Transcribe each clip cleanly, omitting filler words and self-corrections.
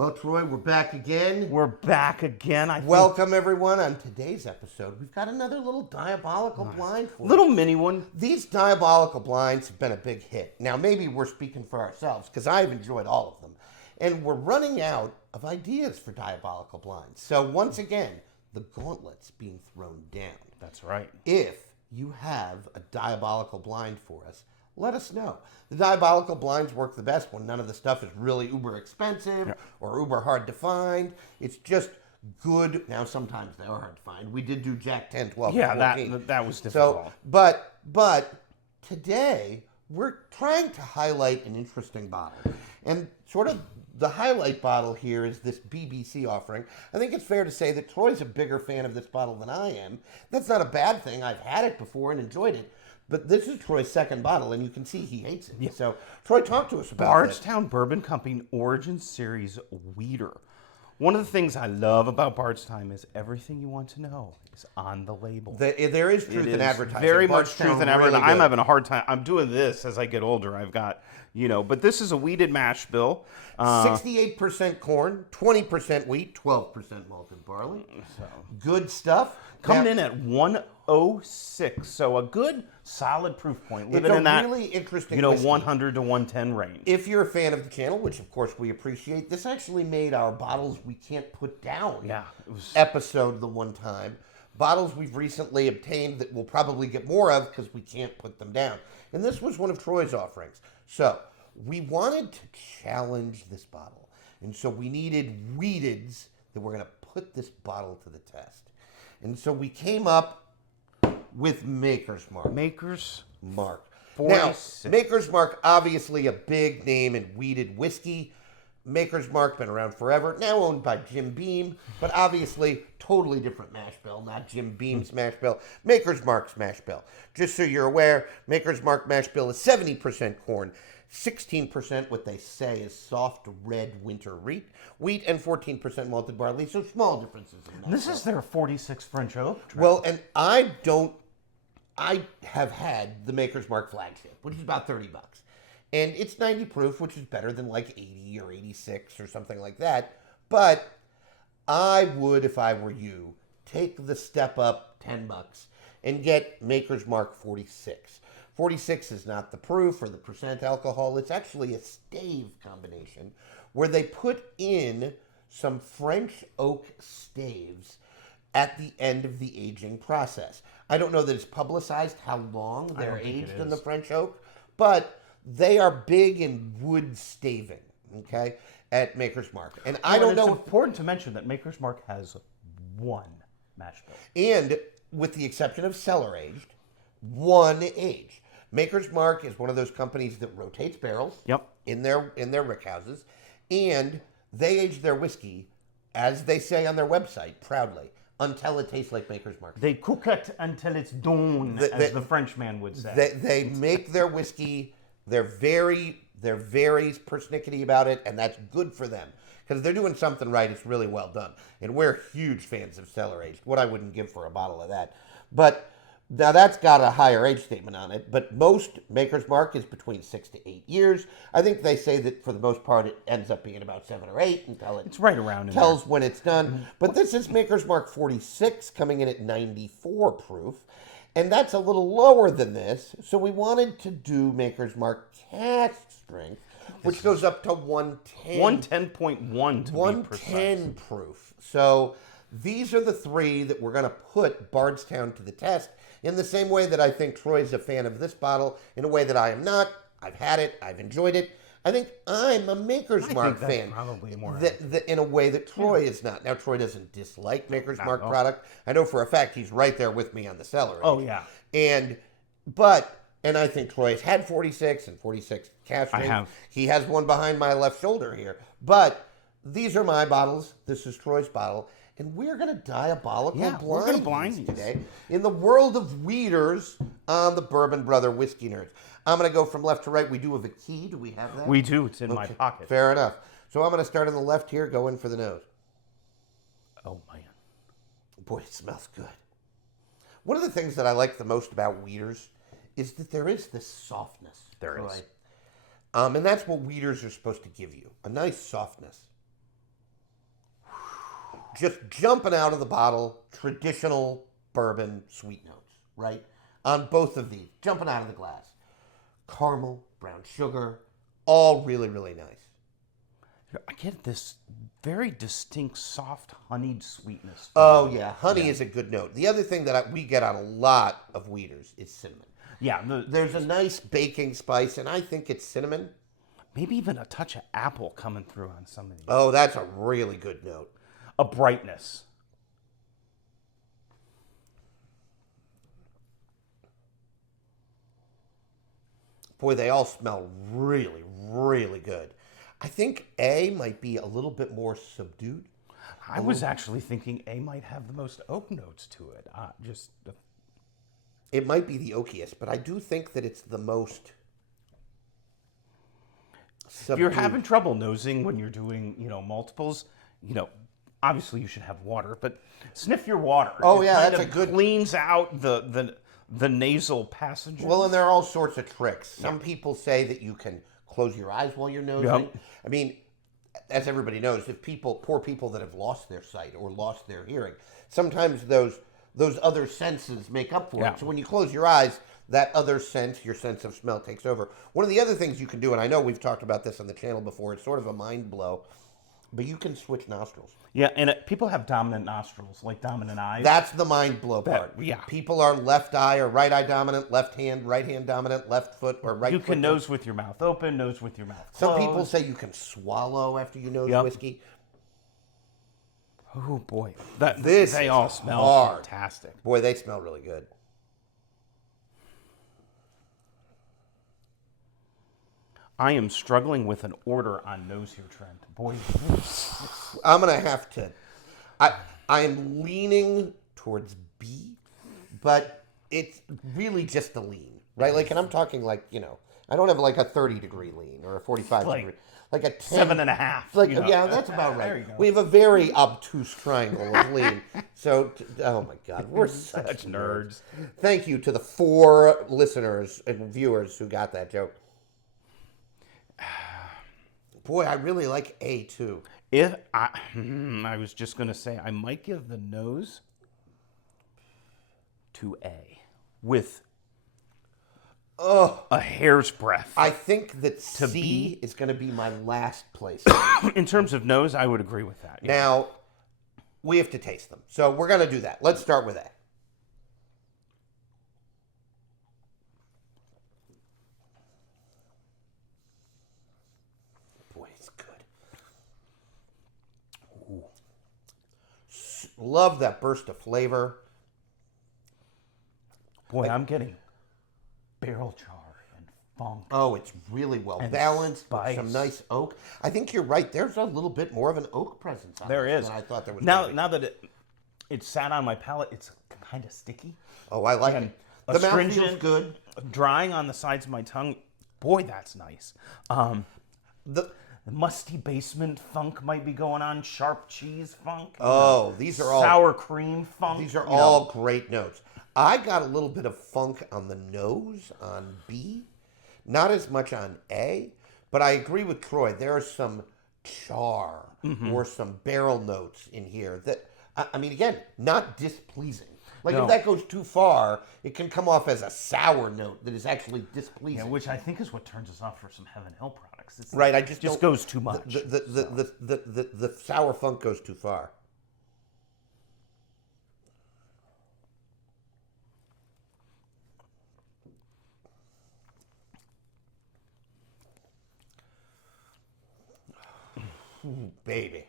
Well, Troy, we're back again. We're back again. Welcome, everyone. On today's episode, we've got another little diabolical blind for you. Little mini one. These diabolical blinds have been a big hit. Now, maybe we're speaking for ourselves, because I've enjoyed all of them. And we're running out of ideas for diabolical blinds. So, once again, the gauntlet's being thrown down. That's right. If you have a diabolical blind for us, let us know. The diabolical blinds work the best when none of the stuff is really uber expensive or uber hard to find. It's just good. Now, sometimes they are hard to find. We did do Jack 10, 12, Yeah, 14. that was difficult. So, but today we're trying to highlight an interesting bottle. And sort of the highlight bottle here is this BBC offering. I think it's fair to say that Troy's a bigger fan of this bottle than I am. That's not a bad thing. I've had it before and enjoyed it. But this is Troy's second bottle, and you can see he hates it. Yeah. So, Troy, talk to us about Bardstown Bourbon Company Origin Series Weeder. One of the things I love about Bardstown is everything you want to know is on the label. There is truth in advertising. Very much truth in advertising. Really I'm having a hard time. I'm doing this as I get older. I've got, but this is a wheated mash bill. 68% corn, 20% wheat, 12% malted barley. So, good stuff. Coming in at 106, so a good solid proof point. Living in that really interesting, 100 to 110 range. If you're a fan of the channel, which of course we appreciate, this actually made our bottles we can't put down episode the one time. Bottles we've recently obtained that we'll probably get more of because we can't put them down. And this was one of Troy's offerings. So we wanted to challenge this bottle. And so we needed weededs that were going to put this bottle to the test. And so we came up with Maker's Mark. Maker's Mark. 46. Now, Maker's Mark, obviously a big name in weeded whiskey. Maker's Mark, been around forever. Now owned by Jim Beam, but obviously totally different mash bill. Not Jim Beam's mash bill. Maker's Mark's mash bill. Just so you're aware, Maker's Mark mash bill is 70% corn, 16% what they say is soft red winter wheat, and 14% malted barley. So small differences in that. This is their 46 French oak. Well, and I have had the Maker's Mark flagship, which is about $30. And it's 90 proof, which is better than like 80 or 86 or something like that. But I would, if I were you, take the step up $10 and get Maker's Mark 46. 46 is not the proof or the percent alcohol. It's actually a stave combination where they put in some French oak staves at the end of the aging process. I don't know that it's publicized how long they're aged in the French oak, but they are big in wood staving, okay, at Maker's Mark. And I don't know. It's important to mention that Maker's Mark has one mash bill. And with the exception of cellar aged, one age. Maker's Mark is one of those companies that rotates barrels in their rick houses, and they age their whiskey, as they say on their website, proudly, until it tastes like Maker's Mark. They cook it until it's done, as the Frenchman would say. They make their whiskey. They're very persnickety about it, and that's good for them. Because they're doing something right, it's really well done. And we're huge fans of cellar aged. What I wouldn't give for a bottle of that. But now that's got a higher age statement on it, but most Maker's Mark is between 6 to 8 years. I think they say that for the most part it ends up being about 7 or 8 until it's right around tells when it's done. But this is Maker's Mark 46 coming in at 94 proof, and that's a little lower than this. So we wanted to do Maker's Mark cask strength, which goes up to 110. 110.1 to 110 proof. So these are the three that we're going to put Bardstown to the test. In the same way that I think Troy's a fan of this bottle, in a way that I am not. I've had it. I've enjoyed it. I think I'm a Maker's Mark fan. Probably more in a way that Troy is not. Now, Troy doesn't dislike Maker's Mark product. I know for a fact he's right there with me on the cellar. Oh, yeah. And I think Troy's had 46 and 46 cask strength. I have. He has one behind my left shoulder here. But these are my bottles. This is Troy's bottle. And we're going to diabolical blind these today in the world of weeders on the Bourbon Brother Whiskey Nerds. I'm going to go from left to right. We do have a key. Do we have that? We do. It's in my pocket. Fair enough. So I'm going to start on the left here, go in for the nose. Oh, man. Boy, it smells good. One of the things that I like the most about weeders is that there is this softness. There is. And that's what weeders are supposed to give you, a nice softness. just jumping out of the bottle, traditional bourbon sweet notes, right? On both of these, jumping out of the glass. Caramel, brown sugar, all really, really nice. I get this very distinct, soft, honeyed sweetness. Oh, yeah. Honey is a good note. The other thing that we get on a lot of weeders is cinnamon. Yeah. There's a nice baking spice, and I think it's cinnamon. Maybe even a touch of apple coming through on some of these. Oh, that's a really good note. A brightness. Boy, they all smell really, really good. I think A might be a little bit more subdued. I was actually thinking A might have the most oak notes to it. It might be the oakiest, but I do think that it's the most subdued. If you're having trouble nosing when you're doing, multiples, obviously you should have water, but sniff your water. Oh, It yeah, kind that's of a good... cleans out the nasal passages. Well, and there are all sorts of tricks. Some people say that you can close your eyes while you're nosing. Yep. I mean, as everybody knows, if poor people that have lost their sight or lost their hearing, sometimes those other senses make up for it. So when you close your eyes, that other sense, your sense of smell, takes over. One of the other things you can do, and I know we've talked about this on the channel before, it's sort of a mind blow, but you can switch nostrils. Yeah, and people have dominant nostrils, like dominant eyes. That's the mind blow part. Yeah. People are left eye or right eye dominant, left hand, right hand dominant, left foot or right foot. You can nose with your mouth open, nose with your mouth closed. Some people say you can swallow after you nose whiskey. Oh, boy. They all smell fantastic. Boy, they smell really good. I am struggling with an order on nose here, Trent. Boy. I'm going to have to... I am leaning towards B, but it's really just a lean, right? Like, and I'm talking like, I don't have like a 30-degree lean or a 45-degree. Like a 10, 7.5. Like, yeah, that's about right. There you go. We have a very obtuse triangle of lean. So, oh my God, we're such nerds. Thank you to the 4 listeners and viewers who got that joke. Boy, I really like A too. I was just going to say, I might give the nose to A with a hair's breadth. I think that To C B? is going to be my last place. In terms of nose, I would agree with that. Yeah. Now, we have to taste them. So we're going to do that. Let's start with A. Boy, it's good. Ooh. Love that burst of flavor. Boy, I'm getting barrel char and funk. Oh, it's really well And balanced. spice. Some nice oak. I think you're right. There's a little bit more of an oak presence on There this is. than I thought there was. Now that it sat on my palate, it's kind of sticky. Oh, I like it. The mouth feels good. Drying on the sides of my tongue. Boy, that's nice. The musty basement funk might be going on. Sharp cheese funk. Oh, these are all sour cream funk. These are all great notes. I got a little bit of funk on the nose on B, not as much on A, but I agree with Troy. There are some char or some barrel notes in here that, I mean, again, not displeasing. Like if that goes too far, it can come off as a sour note that is actually displeasing. Yeah, which I think is what turns us off for some Heaven Hill products. It's right, I just goes too much. The sour funk goes too far. Ooh, baby.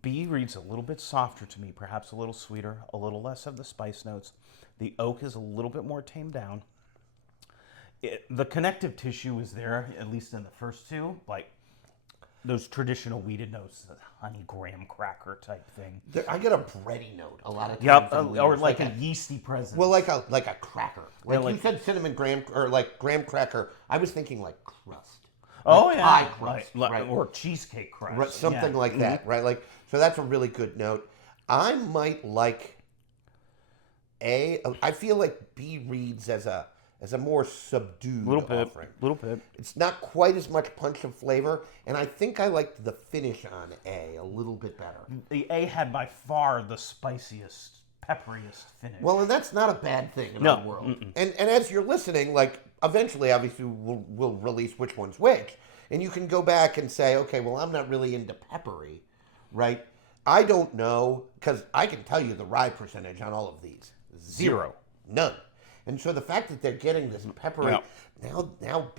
B reads a little bit softer to me, perhaps a little sweeter, a little less of the spice notes. The oak is a little bit more tamed down. The connective tissue is there, at least in the first two, like those traditional weeded notes, the honey graham cracker type thing. I get a bready note a lot of times. Yep, from or weeds, like a yeasty presence. Well, like a cracker. Like, you said cinnamon graham, or like graham cracker. I was thinking like crust. Oh, like yeah. Pie crust, right. Or cheesecake crust. Right, something like that, right? Like, so that's a really good note. I might like A. I feel like B reads as as a more subdued offering. Little bit. It's not quite as much punch of flavor, and I think I liked the finish on a little bit better. The A had by far the spiciest, pepperiest finish. Well, and that's not a bad thing in our world. And as you're listening, like, eventually, obviously, we'll release which one's which, and you can go back and say, okay, well, I'm not really into peppery, right? I don't know, because I can tell you the rye percentage on all of these. Zero. None. And so the fact that they're getting this peppery, now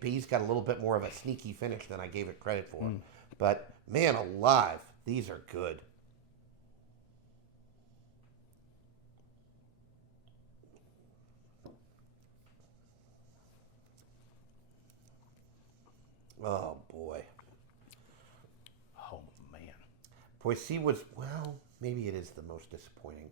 B's got a little bit more of a sneaky finish than I gave it credit for. But, man alive, these are good. Oh, boy. Oh, man. Boy, C was, well, maybe it is the most disappointing.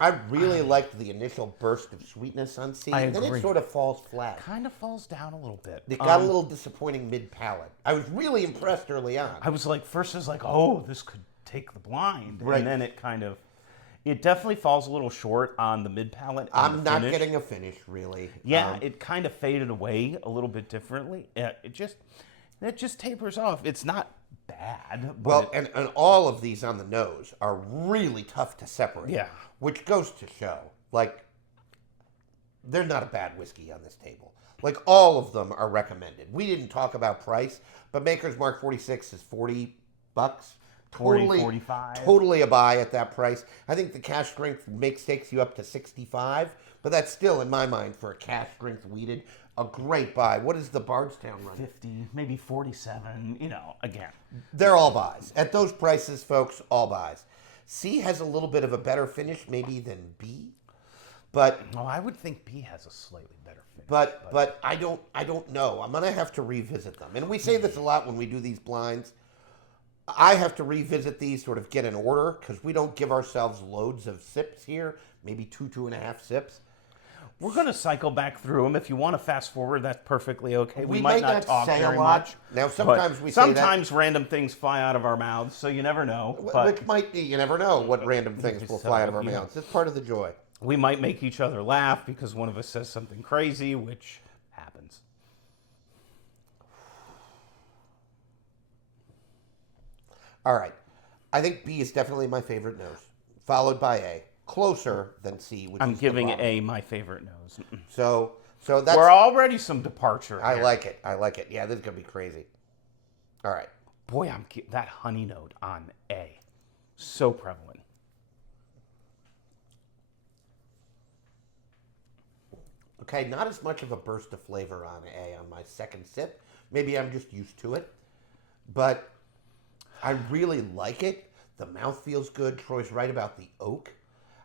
I really liked the initial burst of sweetness on C. I Then agree. it sort of falls flat. Kind of falls down a little bit. It got a little disappointing mid-palate. I was really impressed early on. I was like, first I was like, oh, this could take the blind. Right. And then it definitely falls a little short on the mid-palate. I'm not getting a finish, really. Yeah, it kind of faded away a little bit differently. It just tapers off. It's not bad. But Well, and all of these on the nose are really tough to separate. Yeah. Which goes to show, like, they're not a bad whiskey on this table. Like, all of them are recommended. We didn't talk about price, but Maker's Mark 46 is $40. 40, 45. Totally a buy at that price. I think the cash strength takes you up to 65, but that's still, in my mind, for a cash strength weeded, a great buy. What is the Bardstown run? 50, maybe 47, again. They're all buys. At those prices, folks, all buys. C has a little bit of a better finish maybe than B, but No, I would think B has a slightly better finish. but I don't know. I'm gonna have to revisit them. And we say this a lot when we do these blinds. I have to revisit these, sort of get in order, because we don't give ourselves loads of sips here. Maybe 2.5 sips. We're going to cycle back through them. If you want to fast forward, that's perfectly okay. We might might not not talk say a very lot. much. Now, sometimes we say that. Sometimes random things fly out of our mouths, so you never know. But Which might be, you never know what random things will fly out of our mouths. It's part of the joy. we might make each other laugh because one of us says something crazy, which happens. All right. I think B is definitely my favorite nose, followed by A. Closer than C, which I'm is the giving bottom. A my favorite nose. So that's... We're already some departure. I here. like it. I like it. Yeah, this is going to be crazy. All right. Boy, that honey note on A. So prevalent. Okay, not as much of a burst of flavor on A on my second sip. Maybe I'm just used to it. But I really like it. The mouth feels good. Troy's right about the oak.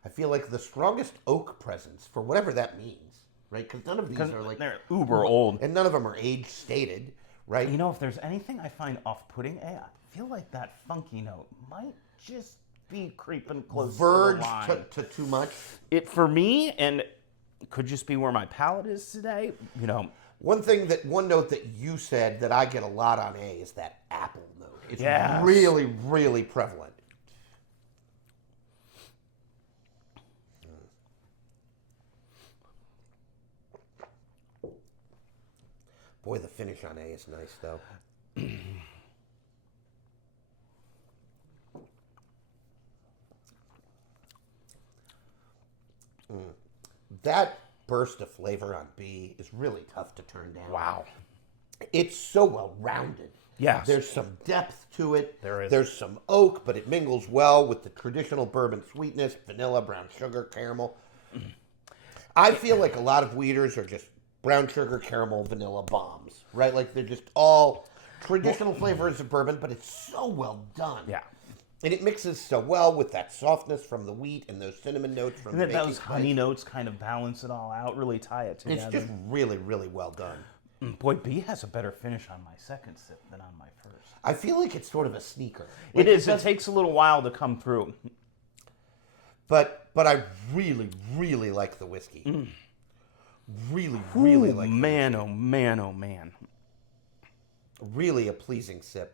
I feel like the strongest oak presence, for whatever that means, right? Because none of these are like... They're uber old. And none of them are age stated, right? You know, if there's anything I find off-putting, I feel like that funky note might just be creeping close Verge to the line. to too much. It for me, and it could just be where my palate is today. One note that you said that I get a lot on A is that apple note. It's Yes. really, really prevalent. Boy, the finish on A is nice, though. That burst of flavor on B is really tough to turn down. Wow. It's so well rounded. Yes. There's some depth to it. There is. There's some oak, but it mingles well with the traditional bourbon sweetness, vanilla, brown sugar, caramel. I feel like a lot of weeders are just brown sugar, caramel, vanilla bombs, right? Like they're just all traditional flavors of bourbon, but it's so well done. Yeah. And it mixes so well with that softness from the wheat and those cinnamon notes from And the then baking those spice. honey notes kind of balance it all out, really tie it together. It's just really, really well done. Boy, B has a better finish on my second sip than on my first. I feel like it's sort of a sneaker. It is. It takes a little while to come through. But I really, really like the whiskey. Really, really like man, oh man, oh man. really a pleasing sip.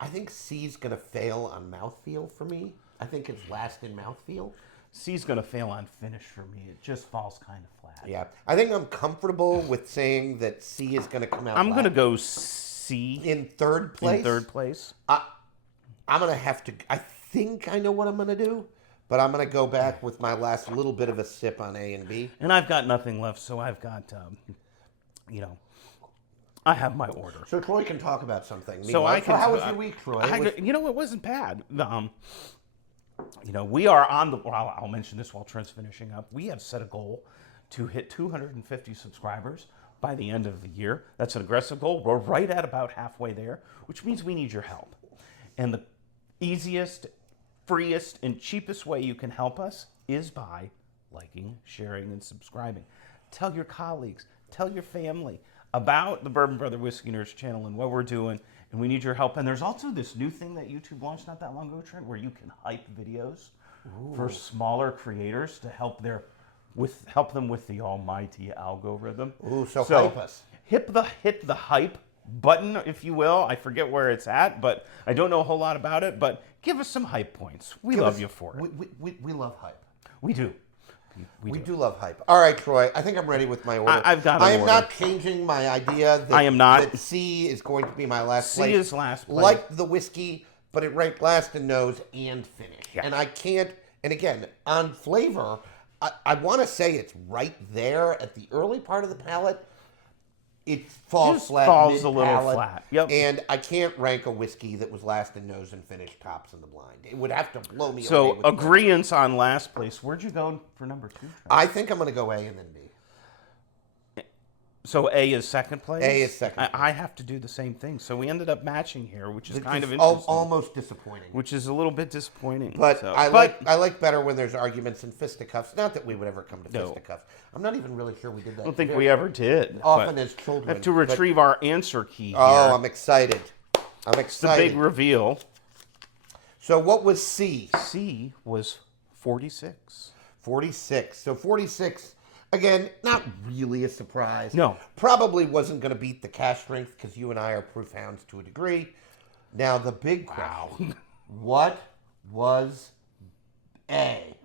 I think C's going to fail on mouthfeel for me. I think it's last in mouthfeel. C's going to fail on finish for me. It just falls kind of flat. Yeah. I think I'm comfortable with saying that C is going to come out I'm going to last. go C In third place? in third place. I'm going to have to... I think I know what I'm going to do, but I'm going to go back with my last little bit of a sip on A and B. And I've got nothing left, so I've got, I have my order. So Troy can talk about something. So how was your week, Troy? It wasn't bad. We are on the. Well, I'll mention this while Trent's finishing up. We have set a goal to hit 250 subscribers by the end of the year. That's an aggressive goal. We're right at about halfway there, which means we need your help. And the easiest, freest, and cheapest way you can help us is by liking, sharing, and subscribing. Tell your colleagues, tell your family about the Bourbon Brother Whiskey Nerds channel and what we're doing, and we need your help. And there's also this new thing that YouTube launched not that long ago, Trent, where you can hype videos for smaller creators to help them with the almighty algorithm. Ooh, so hype us. Hit the hype button, if you will. I forget where it's at, but I don't know a whole lot about it. But give us some hype points. We love you for it. We love hype. We do. We do love hype. All right, Troy. I think I'm ready with my order. I've got an I am order. not changing my idea. That, I am not. That C is going to be my last place. C is last place. Like the whiskey, but it ranked last in nose and finish. Yeah. And I can't. And again, on flavor, I want to say it's right there at the early part of the palate. It falls Just flat. falls a little mid-palate, flat. Yep. And I can't rank a whiskey that was last in nose and finish tops in the blind. It would have to blow me away. So with agreeance on last place. Where'd you go for number 2, Trent? I think I'm going to go A and then B. So A is second place? A is second place. I have to do the same thing. So we ended up matching here, which is It's kind of just interesting. almost disappointing. Which is a little bit disappointing. But So- I like better when there's arguments and fisticuffs. Not that we would ever come to No. fisticuffs. I'm not even really sure we did that. I don't think we ever did. Often but as children. I have to but- retrieve our answer key here. Oh, I'm excited. I'm It's the big excited. reveal. So what was C? C was 46. 46. So 46, again, not really a surprise. No. Probably wasn't going to beat the cash strength because you and I are proof hounds to a degree. Now, the big question. What was A?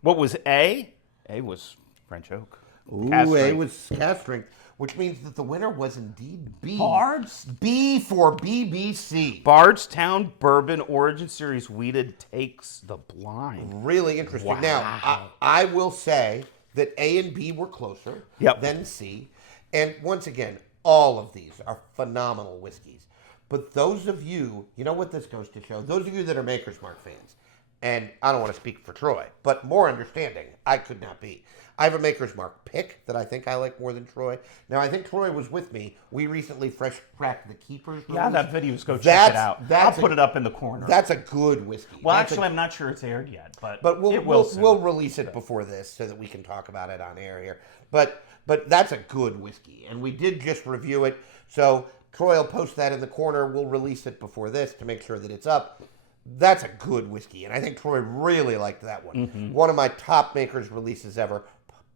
What was A? A was French oak. Ooh, Cask A strength. was cash strength, which means that the winner was indeed B. Bards? B for BBC. Bardstown Bourbon Origin Series Wheated takes the blind. Really interesting. Wow. Now, I will say that A and B were closer than C. And once again, all of these are phenomenal whiskeys. But those of you, you know what this goes to show? Those of you that are Maker's Mark fans, and I don't want to speak for Troy, but more understanding, I could not be. I have a Maker's Mark pick that I think I like more than Troy. Now, I think Troy was with me. We recently fresh cracked the Keeper's Yeah, release. that video's go check it out. I'll that's put it up in the corner. That's a good whiskey. Well, That's actually, I'm not sure it's aired yet, but we'll, it will soon. we'll release it before this so that we can talk about it on air here. But that's a good whiskey, and we did just review it. So Troy will post that in the corner. We'll release it before this to make sure that it's up. That's a good whiskey, and I think Troy really liked that one. Mm-hmm. One of my top Maker's releases ever,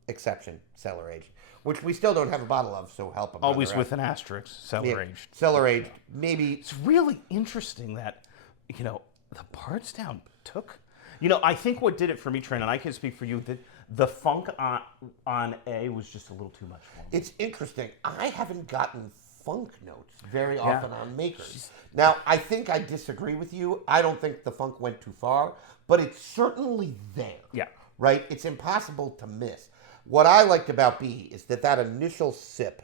exception, cellar aged, which we still don't have a bottle of, so help them. Always with an asterisk, cellar aged. Cellar aged, maybe. It's really interesting that, the Bardstown took, I think what did it for me, Trent, and I can speak for you, that the funk on A was just a little too much for me. It's interesting. I haven't gotten funk notes very often on Makers. Now, I think I disagree with you. I don't think the funk went too far, but it's certainly there. Yeah. Right? It's impossible to miss. What I liked about B is that initial sip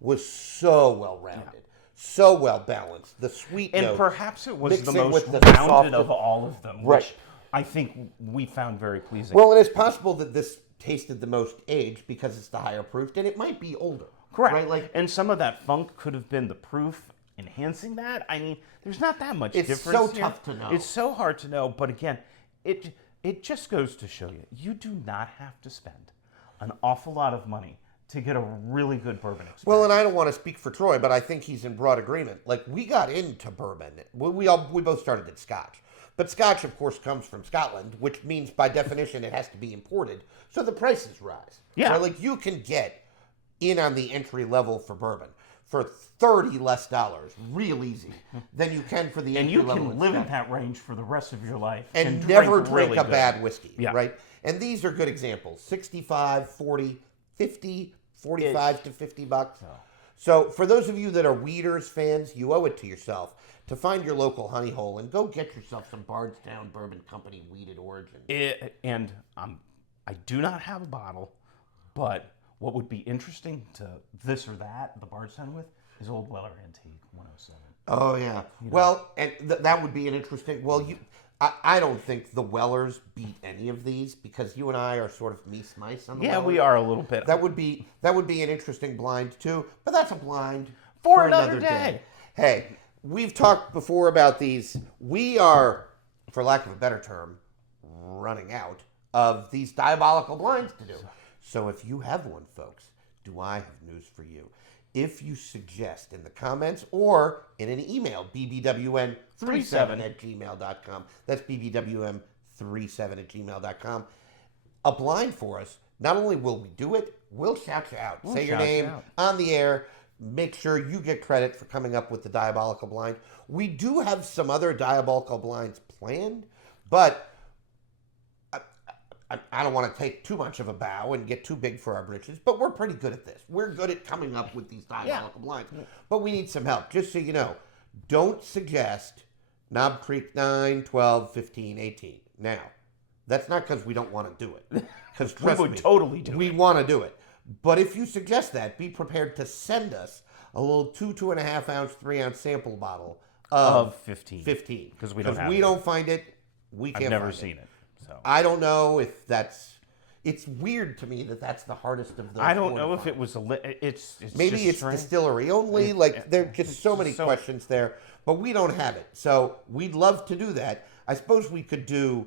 was so well-rounded, so well-balanced. The sweet And note, perhaps it was the mixing most with the rounded soft- of all of them, Right. which I think we found very pleasing. Well, and it's possible that this tasted the most aged because it's the higher proof, and it might be older. Correct. Right? Like, and some of that funk could have been the proof enhancing that. I mean, there's not that much It's difference so here. tough to know. It's so hard to know. But again, it just goes to show you do not have to spend an awful lot of money to get a really good bourbon experience. well, and I don't want to speak for Troy, but I think he's in broad agreement. Like, we got into bourbon. We both started at Scotch. But Scotch, of course, comes from Scotland, which means by definition it has to be imported. So the prices rise. Yeah. Right? Like, you can get in on the entry level for bourbon for $30 less, real easy, than you can for the And you entry-level can live in Scotch. that range for the rest of your life. And never drink really a good. bad whiskey, Yeah. right? And these are good examples. 65, 40, 50, 45 to $50. So for those of you that are Weeders fans, you owe it to yourself to find your local honey hole and go get yourself some Bardstown Bourbon Company Weeded Origin. I do not have a bottle, but what would be interesting to this or that, the Bardstown with, is Old Weller Antique 107. Oh, yeah. Well, and that would be an interesting... Well, I don't think the Wellers beat any of these because you and I are sort of mice on the Yeah, Wellers. we are a little bit. That would be an interesting blind, too. But that's a blind For another day. Hey, we've talked before about these. We are, for lack of a better term, running out of these diabolical blinds to do. So if you have one, folks, do I have news for you. If you suggest in the comments or in an email, bbwn37@gmail.com. That's bbwm37@gmail.com. A blind for us. Not only will we do it, we'll shout you out. Say your name on the air. Make sure you get credit for coming up with the diabolical blind. We do have some other diabolical blinds planned, but I don't want to take too much of a bow and get too big for our britches, but we're pretty good at this. We're good at coming up with these diabolical blinds, but we need some help. Just so you know, don't suggest Knob Creek 9, 12, 15, 18. Now, that's not because we don't want to do it. Because We would totally do it. We want to do it. But if you suggest that, be prepared to send us a little 2.5 ounce, 3 ounce sample bottle of 15. 15. Because we don't have we it. don't find it. We can't I've never find seen it. it. So I don't know if that's. It's weird to me that that's the hardest of those. I don't know if it was it's maybe just it's strange. distillery only. Like there are just so many questions there, but we don't have it. So we'd love to do that. I suppose we could do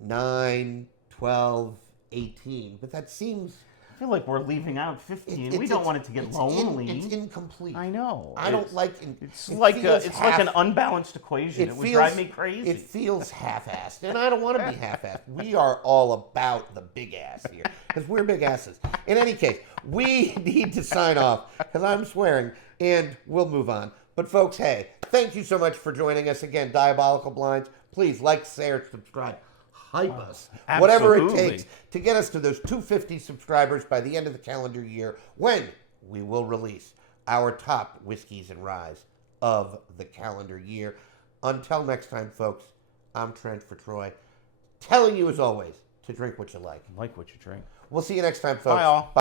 9, 12, 18, but that seems. I feel like we're leaving out 15. We don't want it to get lonely. It's incomplete. I know. I don't like. It's like an unbalanced equation. It would drive me crazy. It feels half-assed, and I don't want to be half-assed. We are all about the big ass here because we're big asses. In any case, we need to sign off because I'm swearing, and we'll move on. But folks, hey, thank you so much for joining us again, Diabolical Blinds. Please like, share, subscribe. Hype us. Whatever it takes to get us to those 250 subscribers by the end of the calendar year when we will release our top whiskeys and ryes of the calendar year. Until next time, folks, I'm Trent for Troy, telling you as always to drink what you like. Like what you drink. We'll see you next time, folks. Bye, all. Bye.